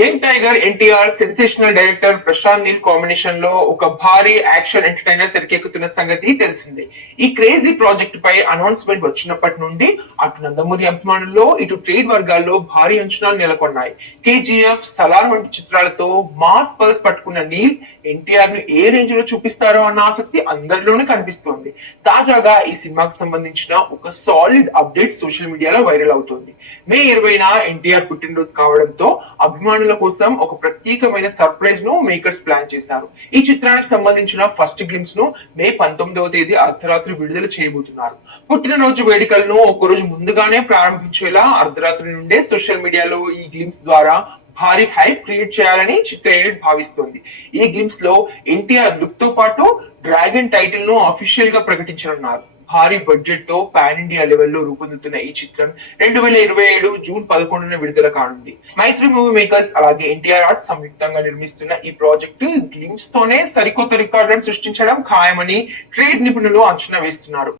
Young tiger NTR, sensational director Prashanth Neel combination లో ఒక భారీ యాక్షన్ ఎంటర్టైనర్ తెరకెక్కుతున్న సంగతి తెలిసిందే. ఈ క్రేజీ ప్రాజెక్ట్ పై అనౌన్స్మెంట్ వచ్చినప్పటి నుండి అటు నందమూరి అభిమానుల్లో ఇటు ట్రేడ్ వర్గాల్లో భారీ అంచనాలు నెలకొన్నాయి. కేజీఎఫ్, సలార్ వంటి చిత్రాలతో మాస్ పల్స్ పట్టుకున్న నీల్ ఎన్టీఆర్ ను ఏ రేంజ్ లో చూపిస్తారో అన్న ఆసక్తి అందరిలోనే కనిపిస్తోంది. తాజాగా ఈ సినిమాకి సంబంధించిన ఒక సాలిడ్ అప్డేట్ సోషల్ మీడియాలో వైరల్ అవుతోంది. మే 20న ఎన్టీఆర్ పుట్టినరోజు కావడంతో అభిమానుల కోసం ఒక ప్రత్యేకమైన సర్ప్రైజ్ ను మేకర్స్ ప్లాన్ చేశారు. ఈ చిత్రానికి సంబంధించిన ఫస్ట్ గ్లిమ్స్ ను మే 19వ తేదీ అర్ధరాత్రి విడుదల చేయబోతున్నారు. పుట్టినరోజు వేడుకలను ఒకరోజు ముందుగానే ప్రారంభించేలా అర్ధరాత్రి నుండే సోషల్ మీడియాలో ఈ గ్లిమ్స్ ద్వారా భారీ హైప్ క్రియేట్ చేయాలని చిత్ర యూనిట్ భావిస్తోంది. ఈ గ్లిమ్స్ లో ఎన్టీఆర్ లుక్ తో పాటు డ్రాగన్ టైటిల్ ను అఫీషియల్ గా ప్రకటించనున్నారు. భారీ బడ్జెట్ తో పాన్ ఇండియా లెవెల్లో రూపొందుతున్న ఈ చిత్రం 2027 జూన్ 11న విడుదల కానుంది. మైత్రి మూవీ మేకర్స్ అలాగే ఎన్టీఆర్ ఆర్ట్స్ సంయుక్తంగా నిర్మిస్తున్న ఈ ప్రాజెక్టు గ్లిమ్స్ తోనే సరికొత్త రికార్డులను సృష్టించడం ఖాయమని ట్రేడ్ నిపుణులు అంచనా వేస్తున్నారు.